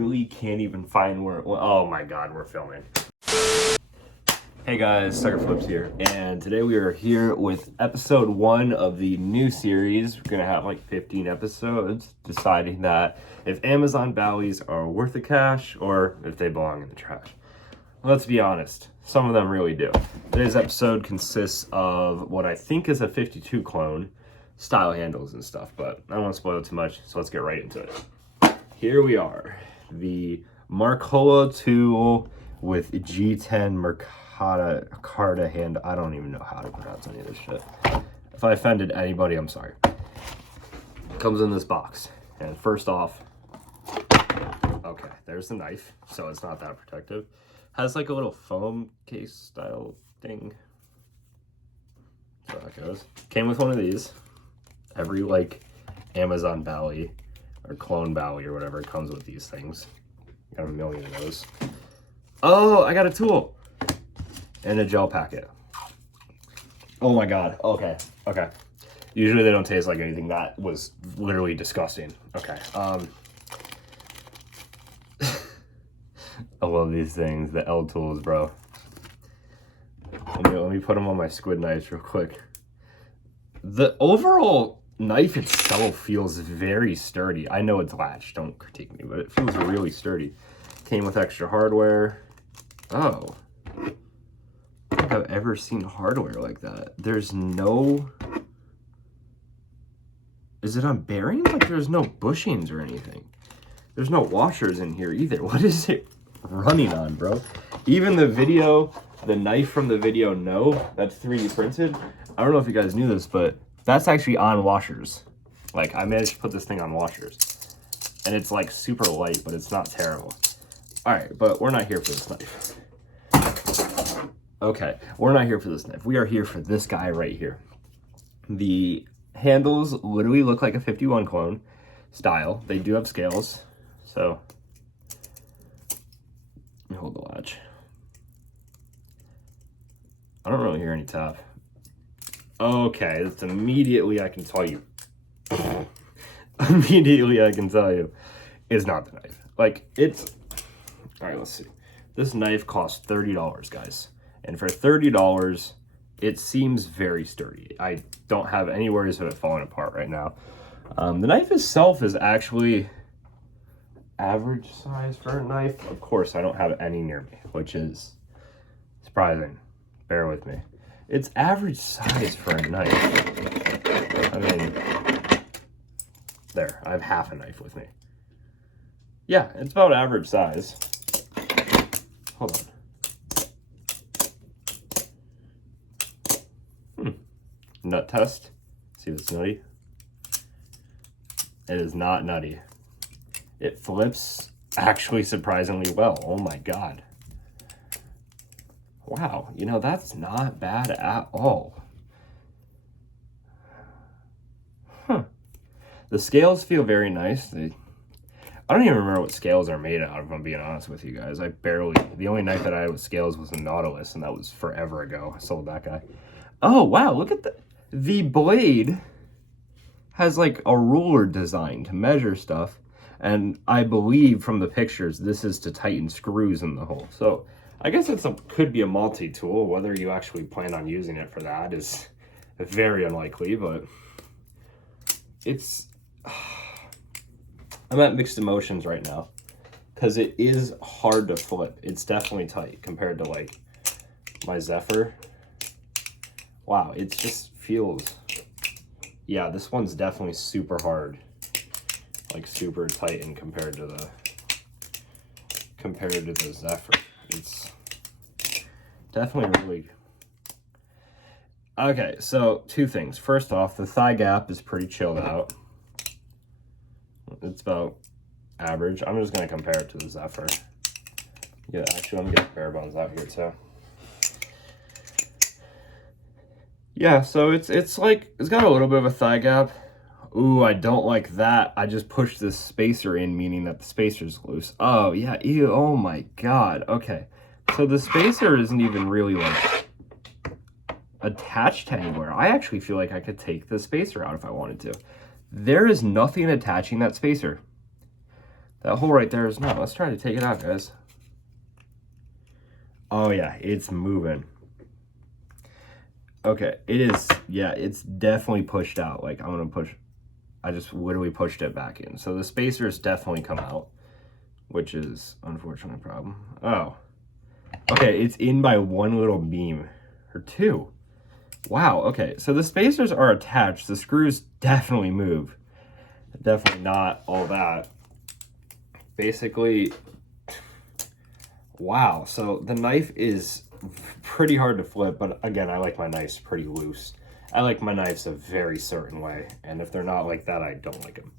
Really can't even find where. Oh my god, we're filming. Hey guys, Sucker Flips here, and today we are here with episode 1 of the new series. We're gonna have like 15 episodes, deciding that if Amazon Bally's are worth the cash or if they belong in the trash. Let's be honest, some of them really do. Today's episode consists of what I think is a 52 clone, style handles and stuff, but I don't want to spoil it too much, so let's get right into it. Here we are, the Marcolo tool with G10 Mercata hand. I don't even know how to pronounce any of this shit. If I offended anybody, I'm sorry. It comes in this box, and first off, okay, there's the knife, so it's not that protective. Has like a little foam case style thing. So that goes. Came with one of these. Every like Amazon Bally or clone Bally or whatever comes with these things. Got a million of those. Oh, I got a tool and a gel packet. Oh my god. Okay. Usually they don't taste like anything. That was literally disgusting. Okay. I love these things, the L tools, bro. Let me put them on my squid knives real quick. The overall knife itself feels very sturdy. I know it's latched, don't critique me, but it feels really sturdy. Came with extra hardware. Oh. I don't think I've ever seen hardware like that. There's no... Is it on bearings? Like there's no bushings or anything. There's no washers in here either. What is it running on, bro? Even the video, the knife from the video, no, that's 3D printed. I don't know if you guys knew this, but that's actually on washers. Like I managed to put this thing on washers, and it's like super light, but it's not terrible. All right, but we're not here for this knife. Okay, we're not here for this knife. We are here for this guy right here. The handles literally look like a 51 clone style. They do have scales, so let me hold the latch. I don't really hear any tap. Okay, that's immediately I can tell you. Immediately I can tell you it's not the knife. Like it's, all right, let's see. This knife costs $30, guys. And for $30, it seems very sturdy. I don't have any worries of it falling apart right now. The knife itself is actually average size for a knife. Of course, I don't have any near me, which is surprising. Bear with me. It's average size for a knife. I mean, there, I have half a knife with me. Yeah, it's about average size. Hold on. Nut test. See if it's nutty. It is not nutty. It flips actually surprisingly well. Oh my god. Wow, you know, that's not bad at all. Huh. The scales feel very nice. I don't even remember what scales are made out of, if I'm being honest with you guys. The only knife that I had with scales was the Nautilus, and that was forever ago. I sold that guy. Oh, wow, look at the blade has like a ruler design to measure stuff. And I believe from the pictures, this is to tighten screws in the hole. So I guess could be a multi-tool. Whether you actually plan on using it for that is very unlikely, but it's... I'm at mixed emotions right now because it is hard to flip. It's definitely tight compared to like my Zephyr. Wow, it just feels... Yeah, this one's definitely super hard. Like super tight and compared to the Zephyr. It's definitely really... Okay, so 2 things. First off, the thigh gap is pretty chilled out. It's about average. I'm just going to compare it to the Zephyr. Yeah, actually, let me get the bare bones out here too. Yeah, so it's like, it's got a little bit of a thigh gap. Ooh, I don't like that. I just pushed this spacer in, meaning that the spacer's loose. Oh, yeah, ew, oh my god. Okay, so the spacer isn't even really like attached to anywhere. I actually feel like I could take the spacer out if I wanted to. There is nothing attaching that spacer. That hole right there is not. Let's try to take it out, guys. Oh yeah, it's moving. Okay, it is, yeah, it's definitely pushed out. Like, I'm gonna push, I just literally pushed it back in. So the spacers definitely come out, which is unfortunately a problem. Oh, okay, it's in by one little beam, or two. Wow, okay, so the spacers are attached. The screws definitely move. Definitely not all that. Basically, wow, so the knife is pretty hard to flip, but again, I like my knives pretty loose. I like my knives a very certain way, and if they're not like that, I don't like them.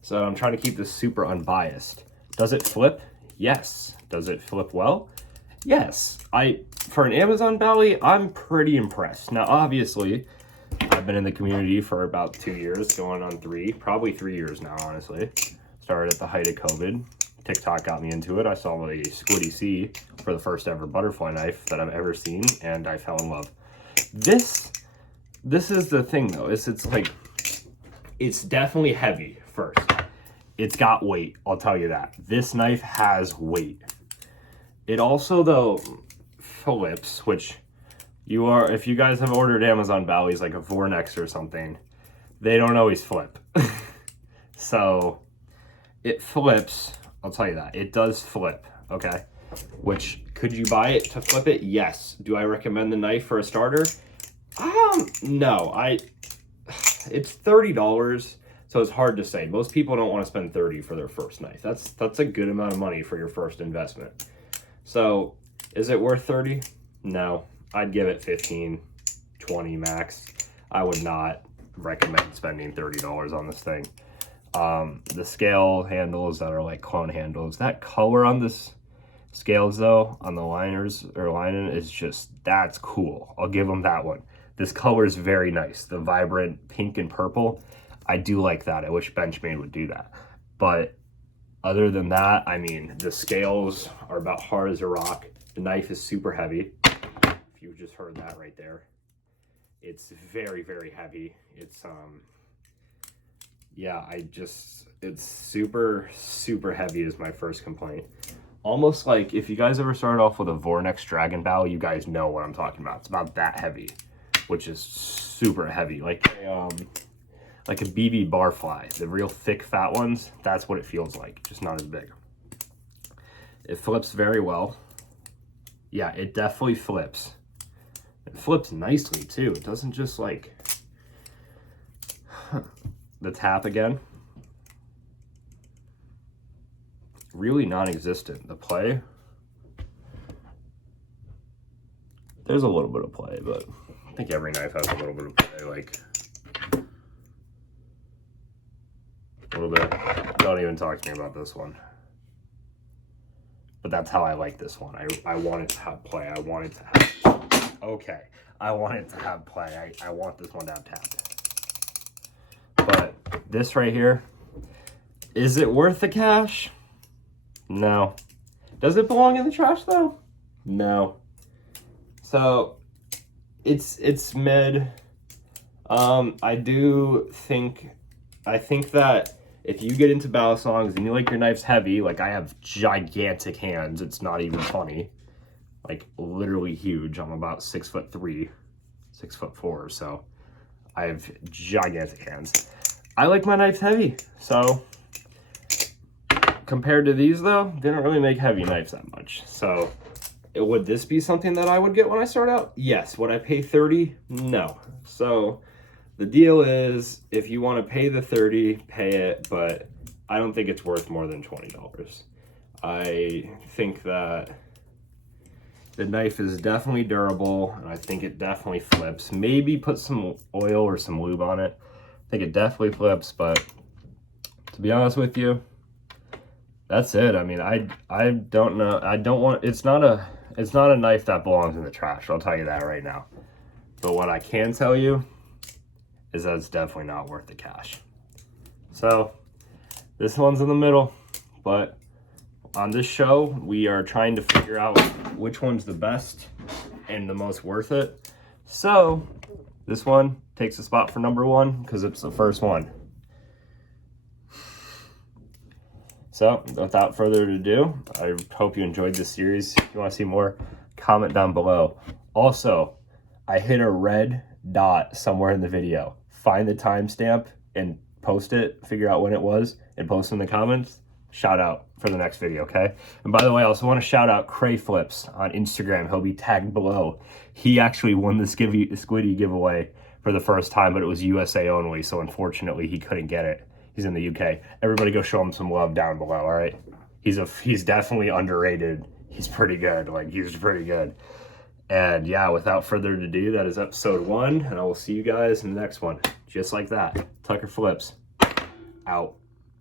So I'm trying to keep this super unbiased. Does it flip? Yes. Does it flip well? Yes. For an Amazon Bally, I'm pretty impressed. Now, obviously, I've been in the community for about 2 years, going on 3, probably 3 years now, honestly. Started at the height of COVID. TikTok got me into it. I saw a Squiddy C for the first ever butterfly knife that I've ever seen, and I fell in love. This is the thing, though. It's like, it's definitely heavy first. It's got weight, I'll tell you that. This knife has weight. It also, though, flips, which if you guys have ordered Amazon Bally's, like a Vornex or something, they don't always flip. So it flips, I'll tell you that. It does flip, okay? Which, could you buy it to flip it? Yes. Do I recommend the knife for a starter? No. It's $30, so it's hard to say. Most people don't want to spend $30 for their first knife. That's a good amount of money for your first investment. So, is it worth $30? No. I'd give it 15, 20 max. I would not recommend spending $30 on this thing. The scale handles that are like clone handles, that color on this scales though, on the liners or lining, is just, that's cool. I'll give them that one. This color is very nice. The vibrant pink and purple, I do like that. I wish Benchmade would do that. But other than that, I mean, the scales are about hard as a rock. The knife is super heavy. If you just heard that right there. It's very, very heavy. It's, yeah, it's super, super heavy is my first complaint. Almost like, if you guys ever started off with a Vornex Dragon Bow, you guys know what I'm talking about. It's about that heavy, which is super heavy. Like a BB Barfly, the real thick, fat ones, that's what it feels like, just not as big. It flips very well. Yeah, it definitely flips. It flips nicely, too. It doesn't just, like... The tap again. Really non-existent. The play. There's a little bit of play, but I think every knife has a little bit of play, like... A little bit. Don't even talk to me about this one. But that's how I like this one. I want it to have play. I want it to have... Okay. I want it to have play. I want this one to have tap. But this right here, is it worth the cash? No. Does it belong in the trash though? No. So it's mid. I think that if you get into balisongs and you like your knives heavy, like I have gigantic hands, it's not even funny. Like literally huge. I'm about 6'3", 6'4", so I have gigantic hands. I like my knives heavy, so compared to these though, they don't really make heavy knives that much. So would this be something that I would get when I start out? Yes. Would I pay $30? No. So the deal is, if you want to pay the $30, pay it, but I don't think it's worth more than $20. I think that the knife is definitely durable, and I think it definitely flips. Maybe put some oil or some lube on it. I think it definitely flips, but to be honest with you, that's it. I mean, I don't know. I don't want, it's not a knife that belongs in the trash. I'll tell you that right now. But what I can tell you is that it's definitely not worth the cash. So this one's in the middle, but on this show, we are trying to figure out which one's the best and the most worth it. So this one takes a spot for number 1 because it's the first one. So without further ado, I hope you enjoyed this series. If you want to see more, comment down below. Also, I hit a red dot somewhere in the video. Find the timestamp and post it, figure out when it was, and post in the comments. Shout out for the next video, okay? And by the way, I also want to shout out Cray Flips on Instagram. He'll be tagged below. He actually won the Squiddy giveaway for the first time, but it was USA only, so unfortunately he couldn't get it. He's in the UK. Everybody go show him some love down below, all right? He's definitely underrated. He's pretty good. Like, he's pretty good. And yeah, without further ado, that is episode 1, and I will see you guys in the next one. Just like that. Tucker Flips, out.